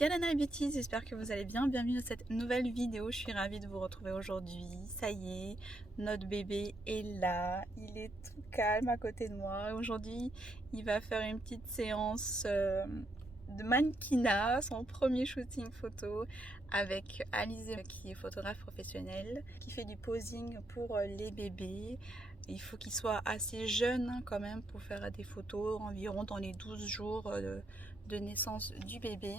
Yana Beauty, j'espère que vous allez bien. Bienvenue dans cette nouvelle vidéo. Je suis ravie de vous retrouver aujourd'hui. Ça y est, notre bébé est là. Il est tout calme à côté de moi. Aujourd'hui, il va faire une petite séance de mannequinat, son premier shooting photo avec Alizé qui est photographe professionnelle, qui fait du posing pour les bébés. Il faut qu'il soit assez jeune quand même pour faire des photos, environ dans les 12 jours de naissance du bébé.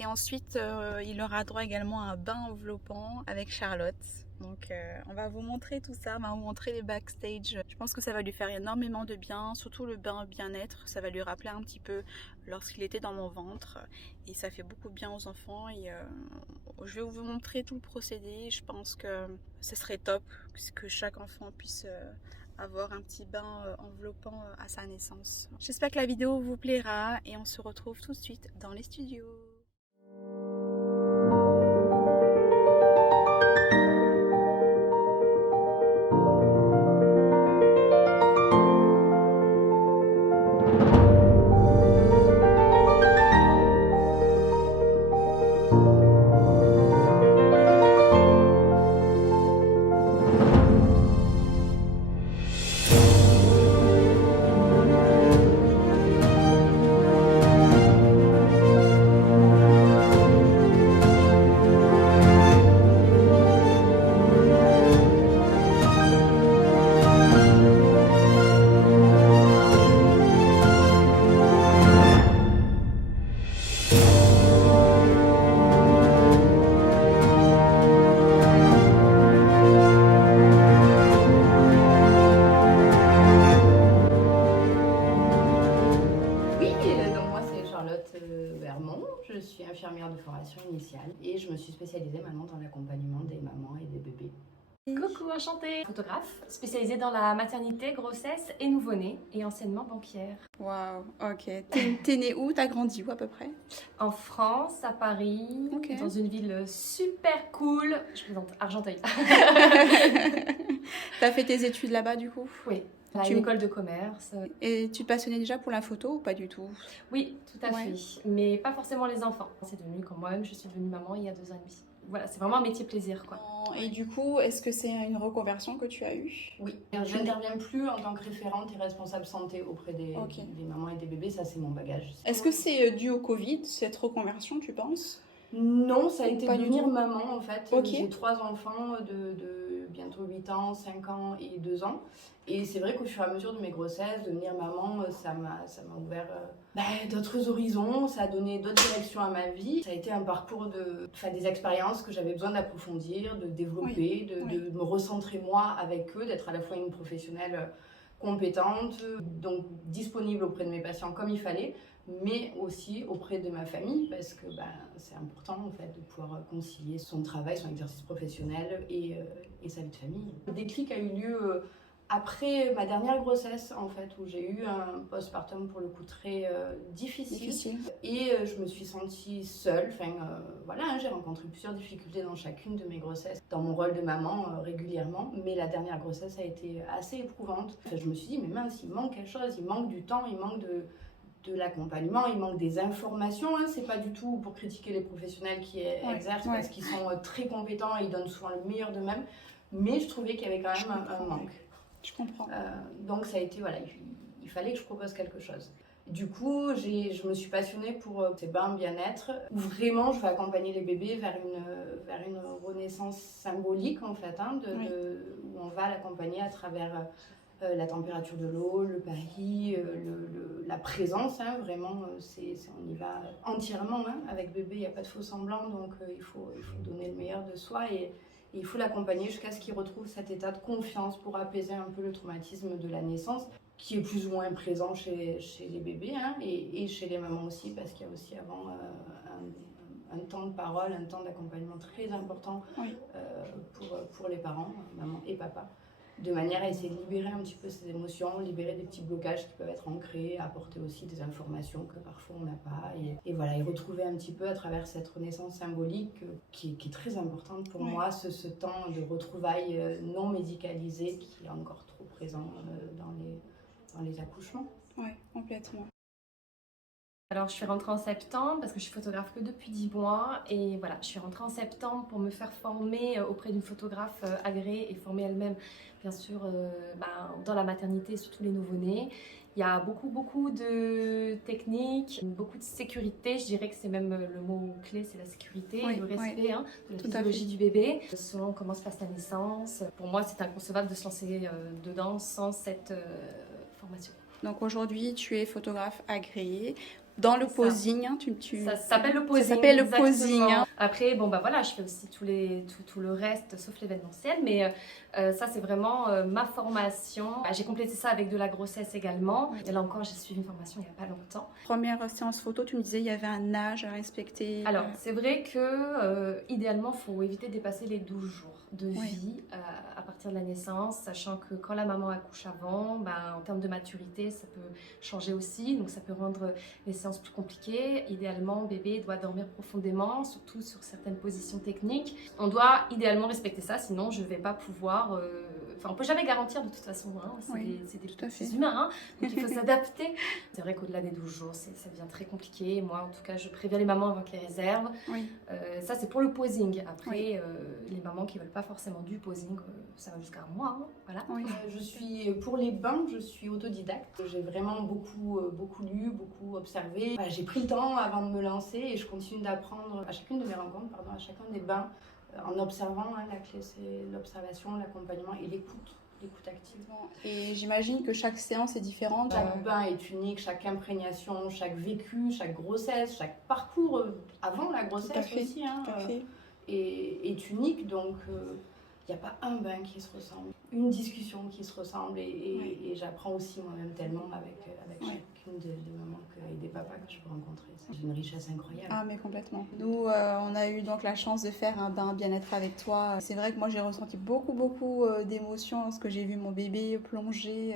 Et ensuite, il aura droit également à un bain enveloppant avec Charlotte. Donc on va vous montrer tout ça, on va vous montrer les backstage. Je pense que ça va lui faire énormément de bien, surtout le bain bien-être. Ça va lui rappeler un petit peu lorsqu'il était dans mon ventre. Et ça fait beaucoup bien aux enfants. Et je vais vous montrer tout le procédé. Je pense que ce serait top que chaque enfant puisse avoir un petit bain enveloppant à sa naissance. J'espère que la vidéo vous plaira et on se retrouve tout de suite dans les studios. Je suis infirmière de formation initiale et je me suis spécialisée maintenant dans l'accompagnement des mamans et des bébés. Coucou, enchantée! Photographe, spécialisée dans la maternité, grossesse et nouveau-né et anciennement banquière. Waouh, ok. T'es née où? T'as grandi où à peu près? En France, à Paris, Ok. dans une ville super cool. Je présente Argenteuil. T'as fait tes études là-bas du coup? Oui, à une école de commerce. Et tu te passionnais déjà pour la photo ou pas du tout? Oui, tout à fait, mais pas forcément les enfants. C'est devenu comme moi-même, je suis devenue maman il y a 2 ans et demi. Voilà, c'est vraiment un métier plaisir, quoi. Et du coup, est-ce que c'est une reconversion que tu as eue? Oui, je n'interviens plus en tant que référente et responsable santé auprès des mamans et des bébés, ça c'est mon bagage. Est-ce que c'est dû au Covid, cette reconversion, tu penses? Non, ça a été pas devenir maman en fait. Ok. J'ai 3 enfants de bientôt 8 ans, 5 ans et 2 ans. Et c'est vrai qu'au fur et à mesure de mes grossesses, devenir maman, ça m'a ouvert d'autres horizons, ça a donné d'autres directions à ma vie. Ça a été un parcours des expériences que j'avais besoin d'approfondir, de développer, de me recentrer moi avec eux, d'être à la fois une professionnelle compétente, donc disponible auprès de mes patients comme il fallait, mais aussi auprès de ma famille, parce que c'est important en fait de pouvoir concilier son travail, son exercice professionnel et sa vie de famille. Le déclic a eu lieu après ma dernière grossesse en fait, où j'ai eu un postpartum pour le coup très difficile. Et je me suis sentie seule, j'ai rencontré plusieurs difficultés dans chacune de mes grossesses, dans mon rôle de maman régulièrement, mais la dernière grossesse a été assez éprouvante. Je me suis dit mais mince, il manque quelque chose, il manque du temps, il manque de l'accompagnement, il manque des informations, c'est pas du tout pour critiquer les professionnels qui exercent parce qu'ils sont très compétents et ils donnent souvent le meilleur d'eux-mêmes, mais je trouvais qu'il y avait quand même un manque. Je comprends. Donc ça a été, il fallait que je propose quelque chose. Du coup, je me suis passionnée pour ces bains bien-être, où vraiment je veux accompagner les bébés vers une renaissance symbolique en fait, où on va l'accompagner à travers la température de l'eau, le pari, la présence, vraiment, on y va entièrement. Avec bébé, il n'y a pas de faux semblant, donc il faut donner le meilleur de soi et il faut l'accompagner jusqu'à ce qu'il retrouve cet état de confiance pour apaiser un peu le traumatisme de la naissance, qui est plus ou moins présent chez les bébés et chez les mamans aussi, parce qu'il y a aussi avant un temps de parole, un temps d'accompagnement très important pour les parents, maman et papa, de manière à essayer de libérer un petit peu ces émotions, libérer des petits blocages qui peuvent être ancrés, apporter aussi des informations que parfois on n'a pas, et retrouver un petit peu à travers cette renaissance symbolique qui est très importante pour moi, ce temps de retrouvailles non médicalisé qui est encore trop présent dans les accouchements. Oui, complètement. Alors, je suis rentrée en septembre parce que je suis photographe que depuis 10 mois. Et voilà, je suis rentrée en septembre pour me faire former auprès d'une photographe agréée et formée elle-même, bien sûr, dans la maternité, surtout les nouveau-nés. Il y a beaucoup de techniques, beaucoup de sécurité. Je dirais que c'est même le mot clé, c'est la sécurité, Oui, le respect oui, de la tout à physiologie du bébé, selon comment se passe la naissance. Pour moi, c'est inconcevable de se lancer dedans sans cette formation. Donc aujourd'hui, tu es photographe agréé. Dans le C'est ça. posing, hein, Ça s'appelle le posing. Ça s'appelle le exactement. posing. Hein. Après, bon, bah voilà, je fais aussi tout le reste, sauf l'événementiel. Mais ça, c'est vraiment ma formation. J'ai complété ça avec de la grossesse également. Oui. Et là encore, j'ai suivi une formation il n'y a pas longtemps. Première séance photo, tu me disais il y avait un âge à respecter. Alors, c'est vrai que idéalement, il faut éviter de dépasser les 12 jours de vie à partir de la naissance, sachant que quand la maman accouche avant, en termes de maturité, ça peut changer aussi. Donc, ça peut rendre les séances plus compliquées. Idéalement, bébé doit dormir profondément, surtout sur certaines positions techniques. On doit idéalement respecter ça, sinon je ne vais pas pouvoir... on ne peut jamais garantir de toute façon, hein. C'est des petits humains, hein. Donc il faut s'adapter. C'est vrai qu'au-delà des 12 jours, ça devient très compliqué. Moi, en tout cas, je préviens les mamans avant qu'elles réservent. Oui. Ça, c'est pour le posing. Après, les mamans qui ne veulent pas forcément du posing, ça va jusqu'à un mois. Hein. Voilà. Oui. Je suis, pour les bains, je suis autodidacte. J'ai vraiment beaucoup lu, beaucoup observé. J'ai pris le temps avant de me lancer et je continue d'apprendre à chacune de mes rencontres, à chacun des bains, en observant. La clé, c'est l'observation, l'accompagnement et l'écoute active. Et j'imagine que chaque séance est différente. Chaque bain est unique, chaque imprégnation, chaque vécu, chaque grossesse, chaque parcours avant la grossesse aussi est unique. Donc, il n'y a pas un bain qui se ressemble, une discussion qui se ressemble et j'apprends aussi moi-même tellement avec chacune des mamans et des papas que je peux rencontrer. C'est une richesse incroyable. Ah mais complètement. Nous, on a eu donc la chance de faire un bain bien-être avec toi. C'est vrai que moi j'ai ressenti beaucoup d'émotions lorsque j'ai vu mon bébé plonger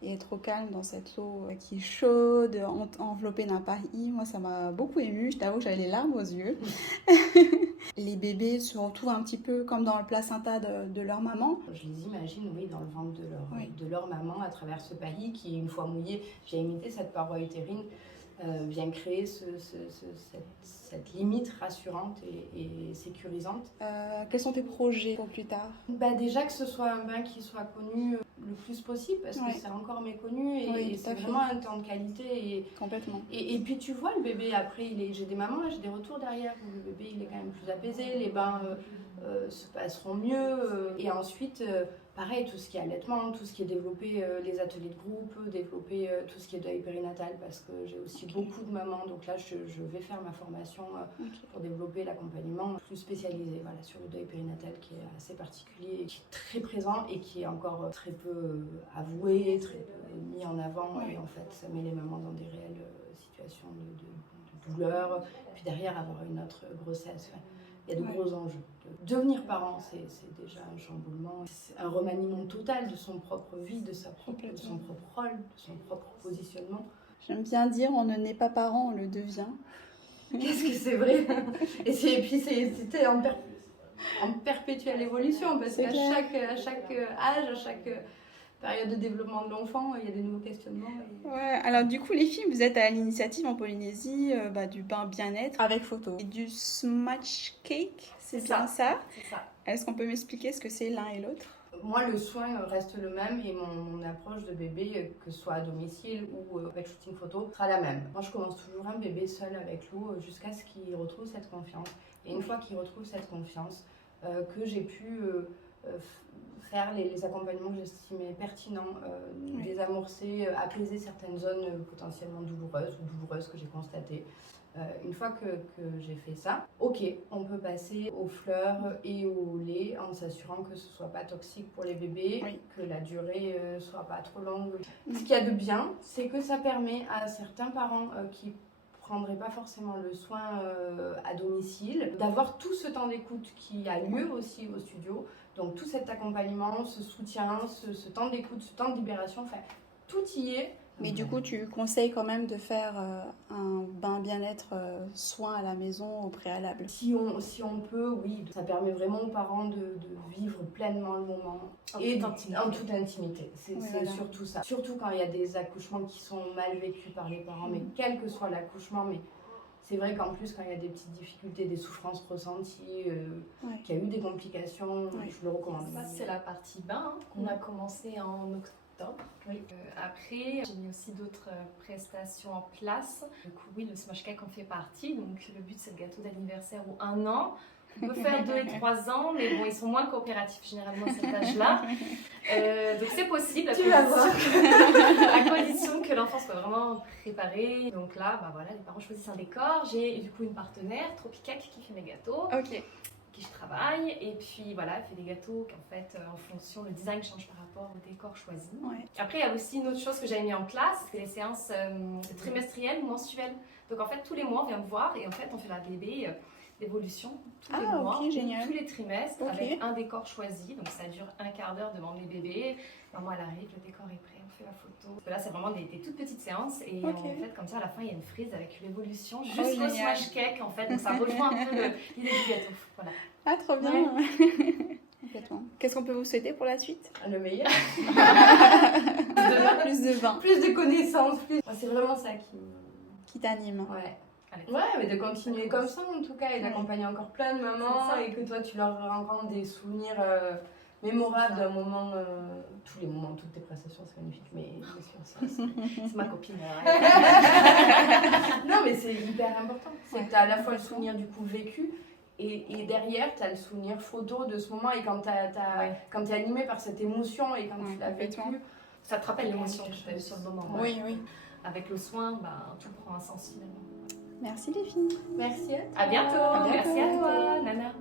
et être au calme dans cette eau qui est chaude, enveloppée d'un paillis. Moi ça m'a beaucoup émue, je t'avoue que j'avais les larmes aux yeux. Les bébés se retrouvent un petit peu comme dans le placenta de leur maman. Je les imagine, dans le ventre de leur maman à travers ce paillis qui, une fois mouillé, vient imiter cette paroi utérine, vient créer cette limite rassurante et sécurisante. Quels sont tes projets pour plus tard ? Déjà que ce soit un bain qui soit connu le plus possible parce que c'est encore méconnu et c'est vraiment un temps de qualité. Complètement. Et puis tu vois le bébé après, j'ai des mamans, j'ai des retours derrière où le bébé il est quand même plus apaisé, les bains se passeront mieux et ensuite pareil, tout ce qui est allaitement, tout ce qui est développer les ateliers de groupe, développer tout ce qui est deuil périnatal parce que j'ai aussi beaucoup de mamans, donc là je vais faire ma formation pour développer l'accompagnement plus spécialisé sur le deuil périnatal qui est assez particulier, qui est très présent et qui est encore très peu avoué, très peu mis en avant et en fait ça met les mamans dans des réelles situations de douleur, puis derrière avoir une autre grossesse. Il y a de gros enjeux. Devenir parent, c'est déjà un chamboulement, c'est un remaniement total de son propre vie, de son propre rôle, de son propre positionnement. J'aime bien dire, on ne naît pas parent, on le devient. Qu'est-ce que c'est vrai. Et puis c'était en perpétuelle évolution, parce qu'à chaque âge, à chaque période de développement de l'enfant, il y a des nouveaux questionnements. Ouais, alors du coup les filles, vous êtes à l'initiative en Polynésie du bain bien-être avec photo. Et du Smudge Cake, c'est bien ça. C'est ça. Est-ce qu'on peut m'expliquer ce que c'est l'un et l'autre ? Moi, le soin reste le même et mon approche de bébé, que ce soit à domicile ou avec shooting photo, sera la même. Moi, je commence toujours un bébé seul avec l'eau jusqu'à ce qu'il retrouve cette confiance. Et une fois qu'il retrouve cette confiance, que j'ai pu faire les accompagnements que j'estimais pertinents, désamorcer, apaiser certaines zones potentiellement douloureuses que j'ai constatées. Une fois que j'ai fait ça, on peut passer aux fleurs et au lait en s'assurant que ce ne soit pas toxique pour les bébés, que la durée ne soit pas trop longue. Ce qu'il y a de bien, c'est que ça permet à certains parents qui prendraient pas forcément le soin à domicile, d'avoir tout ce temps d'écoute qui a lieu aussi au studio. Donc tout cet accompagnement, ce soutien, ce temps d'écoute, ce temps de libération, tout y est Mais du coup, tu conseilles quand même de faire un bain bien-être soin à la maison au préalable. Si on peut, oui, ça permet vraiment aux parents de vivre pleinement le moment. En toute intimité. C'est voilà. surtout ça. Surtout quand il y a des accouchements qui sont mal vécus par les parents, mais quel que soit l'accouchement, mais c'est vrai qu'en plus, quand il y a des petites difficultés, des souffrances ressenties, qu'il y a eu des complications, je le recommande. Ça, c'est la partie bain qu'on a commencé en octobre. Oui. Après, j'ai mis aussi d'autres prestations en place. Du coup, oui, le smash cake en fait partie. Donc, le but, c'est le gâteau d'anniversaire ou 1 an. On peut faire 2 et 3 ans, mais bon, ils sont moins coopératifs généralement à cet âge-là. Donc, c'est possible. Tu vas voir. À condition que l'enfant soit vraiment préparé. Donc là, bah voilà, les parents choisissent un décor. J'ai du coup une partenaire, Tropicake, qui fait mes gâteaux. Ok. Je travaille et puis voilà, elle fait des gâteaux qu'en fait en fonction, le design change par rapport au décor choisi. Ouais. Après il y a aussi une autre chose que j'avais mis en place, c'est les séances trimestrielles ou mensuelles. Donc en fait tous les mois on vient me voir et en fait on fait la bébé d'évolution tous les mois, ok, génial. tous les trimestres Ok. avec un décor choisi. Donc ça dure un quart d'heure devant mes bébés. Maman elle arrive, le décor est prêt, on fait la photo. Parce que là c'est vraiment des toutes petites séances et en fait comme ça à la fin il y a une frise avec l'évolution jusqu'au smash cake en fait. Donc ça rejoint un peu l'idée du gâteau. Voilà. Ah, trop bien. Complètement. Qu'est-ce qu'on peut vous souhaiter pour la suite? Le meilleur. Plus de vin. Plus de connaissances. C'est vraiment ça Qui t'anime. Ouais, mais de continuer comme ça en tout cas et d'accompagner encore plein de mamans et que toi tu leur rencontres des souvenirs mémorables d'un moment, tous les moments, toutes tes prestations, c'est magnifique, mais C'est ma copine. non, mais c'est hyper important. C'est que tu as à la fois le souvenir du coup vécu et derrière tu as le souvenir photo de ce moment et quand quand tu es animé par cette émotion et quand tu l'as vécu, ça te rappelle l'émotion que tu as eue sur le moment. Oui, oui. Avec le soin, tout prend un sens finalement. Merci les filles. Merci à toi. À bientôt. À bientôt. Merci à toi, Nana.